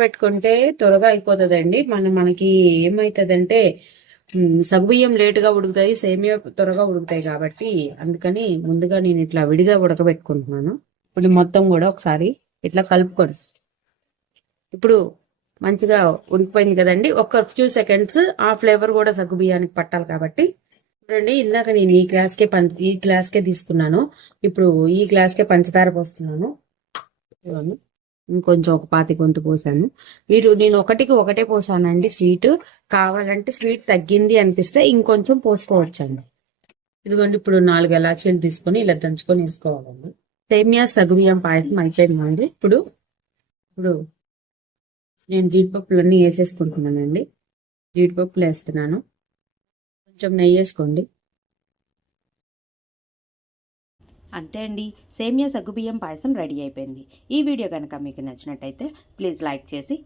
పెట్టుకుంటే త్వరగా అయిపోతుందండి. మనకి ఏమవుతుందంటే సగ్గుబియ్యం లేటుగా ఉడుకుతాయి, సేమియా త్వరగా ఉడుకుతాయి కాబట్టి అందుకని ముందుగా నేను ఇట్లా విడిగా ఉడకబెట్టుకుంటున్నాను. ఇప్పుడు మొత్తం కూడా ఒకసారి ఇట్లా కలుపుకోండి. ఇప్పుడు మంచిగా ఉడికిపోయింది కదండి. ఒక ఫ్యూ సెకండ్స్ ఆ ఫ్లేవర్ కూడా సగ్గుబియ్యానికి పట్టాలి కాబట్టి చూడండి. ఇందాక నేను ఈ గ్లాస్కే తీసుకున్నాను. ఇప్పుడు ఈ గ్లాస్కే పంచదార పోస్తున్నాను. ఇంకొంచెం ఒక పాతి గొంతు పోసాను. నేను ఒకటికి ఒకటే పోసానండి. స్వీట్ కావాలంటే స్వీట్ తగ్గింది అనిపిస్తే ఇంకొంచెం పోసుకోవచ్చండి. ఇదిగోండి ఇప్పుడు 4 ఎలాచీలు తీసుకొని ఇలా దంచుకొని వేసుకోవాలండి. సేమియా సగ్గుబియ్యం పాయసం అయిపోయిందండి. ఇప్పుడు నేను జీడిపప్పులన్నీ వేసేసుకుంటున్నానండి. జీడిపప్పులు వేస్తున్నాను. కొంచెం నెయ్యి వేసుకోండి. అంతే అండి, సేమియా సగ్గుబియ్యం పాయసం రెడీ అయిపోయింది. ఈ వీడియో కనుక మీకు నచ్చినట్టయితే ప్లీజ్ లైక్ చేసి